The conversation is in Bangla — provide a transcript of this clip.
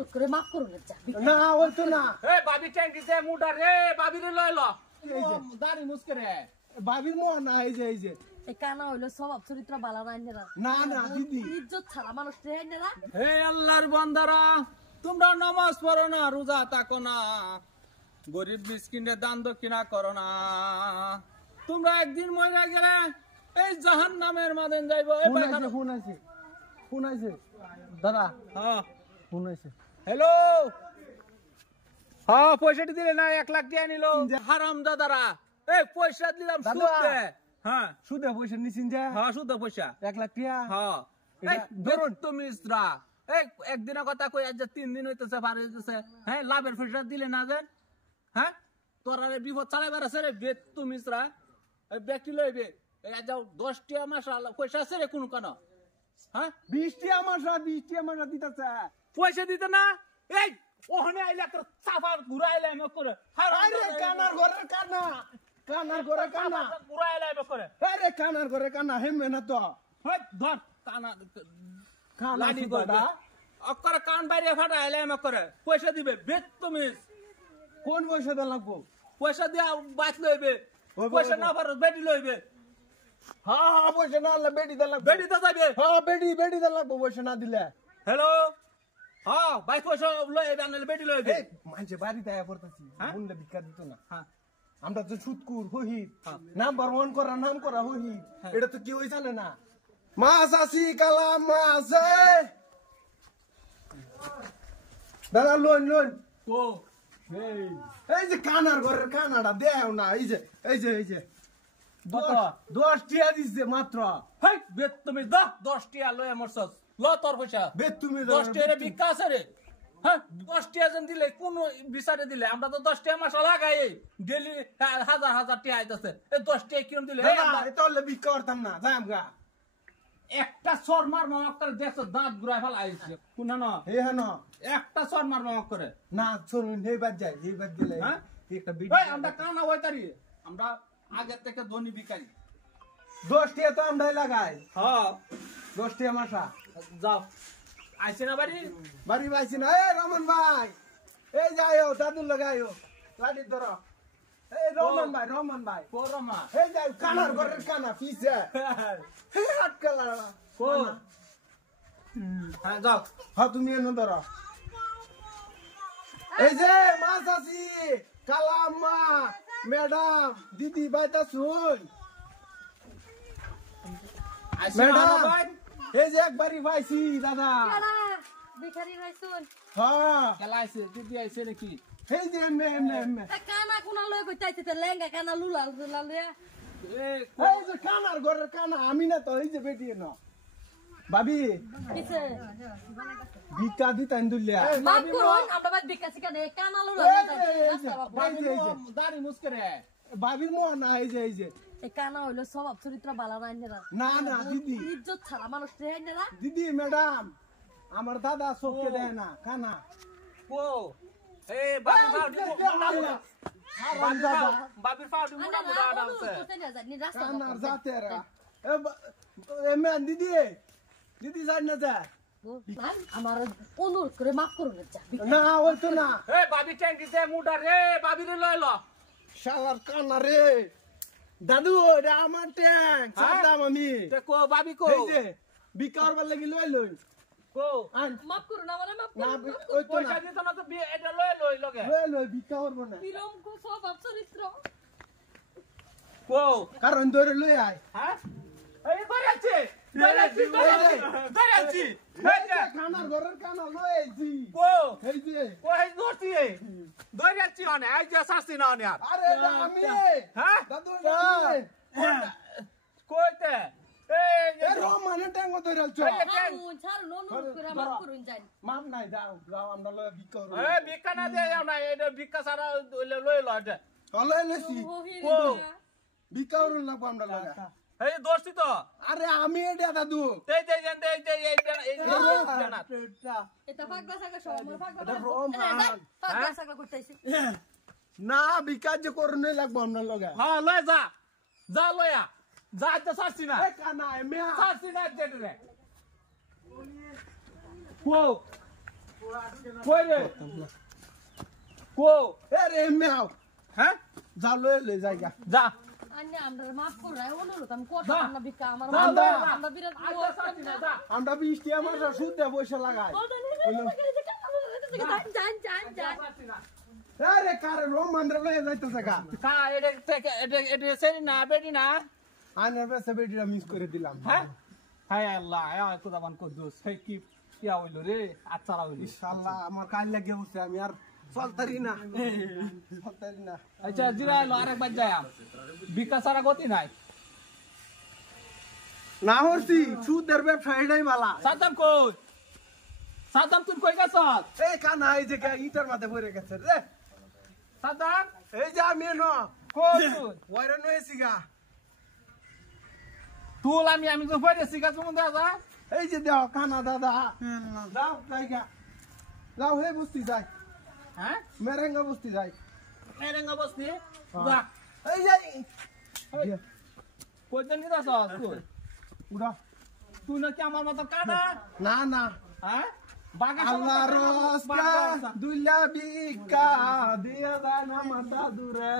অনুরোধ করে মাফ করুন না ওই তো না বাবি ট্যাঙ্কি যে মুডা রে বাবি রে লইল দাড়ি মুসকে রে বাবির মোহ না এই যে এই কানা হইলো স্বভাব চরিত্র বালা না না না দিদি ইজ্জত ছাড়া মানুষ রে না হে আল্লাহর বান্দারা তোমরা নামাজ পড়ো না রোজা থাকো না গরিব মিসকিনের দান দক্ষিণা করো না তোমরা একদিন মরে গেলে এই জাহান্নামের মাদেন যাইবো ফোন আইছে দাদা হ্যাঁ ফোন আইছে হ্যালো হ্যাঁ পয়সাটি দিলে না 1 লাখ দিয়ে নিল হারাম দাদারা এই পয়সা দিলাম সুদ দে হ্যাঁ সুদে পয়সা নিছিন যে হ্যাঁ সুদ পয়সা 1 লাখ টাকা হ্যাঁ এই ধরুন তুমি ইসরা এই একদিনের কথা কই আজ 3 দিন হইতেছে পার হইতেছে হ্যাঁ লাভের পয়সা দিলে না দেন হ্যাঁ তোরা রে বিপদ চালাইবার আছে রে বেত তুমি ইসরা এই ব্যক্তি লইবে এই যাও 10 টি মাশাআল্লাহ পয়সা আছে রে কোন কানা হ্যাঁ 20 টি আমার দিতাছে পয়সা দিতে না এই ওখানে আইলা তোর চাফা ঘুরাইলাই মক করে আরে কানার ঘরের কানা ঘুরাইলাই মক করে আরে কানার ঘরের কানা হেমে না তো হই ধর কানা লাডি গড়া অকর কান বাইরে ফাটাইলাই মক করে পয়সা দিবে বেত তুমি কোন পয়সা দা লাগবো পয়সা দিয়া বাঁচ লইবে পয়সা না পারো বেটি লইবে হ্যাঁ পয়সা না আনলে বেটি দা লাগবো বেটি তো যাবে হ্যাঁ বেটি দা লাগবো পয়সা না দিলে হ্যালো হ্যাঁ ভাই পয়সা লইবে আনলে বেটি লইবে মানছে বাড়িতে আয়া পড়তাছি বললে ভিক্ষা দিত না হ্যাঁ আমরা তো সুদকুর হহিদ নাম্বার 1 করা নাম করা হহিদ এটা তো কি হই জানে না মাছ আসি কালাম মাছ দাদা লোন ও এই যে কানার ঘরের কানাডা দেও না এই যে 10 টিয়া দিছে মাত্র হেই বেত তুমি 10 টিয়া লয় মরছস ল তোর পয়সা বেত তুমি 10 টিয়া রে ভিক্ষা আছে রে হ্যাঁ 10 টিয়া জন দিলে কোন বিচারে দিলে আমরা তো 10 টিয়া মাসা লাগাই ডেলি হাজার টিয়া আইতাছে এই 10 টিয়া কিরম দিলে এই আমরা এটা হলে ভিক্ষা করতাম না যাম গা একটা সর মার মামাক করে দেখছ দাঁত ঘুরাই ফেলা আইছে কোন না হে হন একটা সর মার মামাক করে না শুনুন এই বাদ গেলে হ্যাঁ একটা এই আমরা কানা হইতারি আমরা আগে থেকে ধনী ভিখারি 10 টিয়া তো আমরাই লাগাই হ্যাঁ 10 টিয়া মাসা যাও আইছে না বাড়ি বাইছি না এই রমন ভাই এই যাইও দাদু লাগাইও লাডি ধরো এই রমন ভাই কোরমা এই যাই কানার ঘরের কানা পিছে হে হাত কালা কো হ্যাঁ যাও হ্যাঁ তুমি এনে ধরো এই যে মাছ আছি কালাম্মা ম্যাডাম দিদি বাইতা শুন ম্যাডাম এই যে একবারই পাইছি দাদা ভিখারি হইছুন হ্যাঁ খেলা আইছে দিদি আইছে নাকি এই যে এমনে কানা কোনা লই কইতাইছে তে লেঙ্গা কানা লুলা রে এই যে কানার ঘরের কানা আমি না তো এই যে বেটি না ভাবি কিছে ভিক্ষা দিতেন দুলিয়া মাফ করুন আমরা বাদ বিকাশ কানে কানা লুলা দাড়ি মুসকে রে ভাবির মোহ না এই যে এই কানা হইলো স্বভাব চরিত্র বালা না দিদি ইজ্জত ছাড়া মানুষ রে না দিদি ম্যাডাম আমার দাদা চোখে দেয় না কানা কো এই বাবির পাউডি মুড়া মুড়া আডালছে কানার জাতেরা দিদি যাই না যা আমার অনুরোধ করে মাফ করুন না ওই তো না এই বাবি ট্যাঙ্কি যে মুডা রে বাবি রে লইল শালার কানা রে দাদু রে আমার ট্যাঙ্ক সাদাম আমি তে কো বাবি কো এই যে বিকার বল লাগি লই কো মাফ করুন আমারে মাফ না করুন ওই তো পয়সা না দিত না তো এটা লই লগে লই বিকা করব না বিরম কো স্বভাব চরিত্র কো কারণ ধরে লই আয় হ্যাঁ এই ধরেছি কানার ঘরের কানা লই আইছি কো এই যে কই ধরছি ধরেছি অনে আই যে শাস্তি না অনে আরে আমি হ্যাঁ দাদু কইতে এই রমানে ট্যাঙ্গ ধরে আলছো ছাড়ুন অনুরোধ করে মাফ করুন যাই মাপ নাই যাও আমরা লই বিকা করব এই ভিক্ষা না দে না এটা ভিক্ষা সারা লই ল এটা লই লইছি কো বিকা করব না আমরা লাগা এই দোস্তি তো আরে আমি এটা দাদু এই জানা এটা পাগলা সাগা সব এটা রমান পাগলা সাগা করতেছি না বিকাশ যে করনে লাগবো আমরা লগা হ্যাঁ লয় যা লয়া যা তো সারছি না এ কানা এমে সারছি না জেট রে কো কই রে কো এ রে মেও হ্যাঁ যা লয়ে জায়গা যা আন্নে আমরা মাফ করাই অনুরোধ আমি করব যা। না ভিক্ষা আমার যা, যা, যা। আমরা বিরাট আচ্ছা সাথী না যা আমরা 20 টি আমার সুদ দিয়ে পয়সা লাগাই জান জান জান সাথী না আরে কারে রোমান রে লয়ে যাইতেছে গা কা এটা সেরি না বেটি না আইনের বেসে বেটিরা মিস করে দিলাম হ্যাঁ হায় আল্লাহ আয় খোদাবান কদ্দুস হে কি ইয়া হইলো রে আচ্ছারা হইলো ইনশাআল্লাহ আমার কাল লাগে বসে আমি আর চলতারি না চলতারি না আচ্ছা জিরাইলো আরেকবার যাই বিকাশ আর গতি নাই না হরছি সুদের ব্যবসা এটাই বালা সাদ্দাম কই সাদ্দাম তুই কই গেছ এই কানা এই যে ইটার মাঝে পড়ে গেছে রে সাদ্দাম এই যে আমি ন কই তুই ওইরে নয়েছি গা তুল আমি তো পড়েছি গা তুমি দাদা এই যে দেও কানা দাদা যাও জায়গা যাও হে বস্তি যাই হ্যাঁ মেরেঙ্গা বস্তি যাই মেরেঙ্গা বসনি যা এই যে কই দিন গেছ তুই উড়া তুই নাকি আমার মতো কাটা না না হ্যাঁ বাগা আল্লাহ রসকা দুলা বিকা দিয়া দানা মাতা দূরে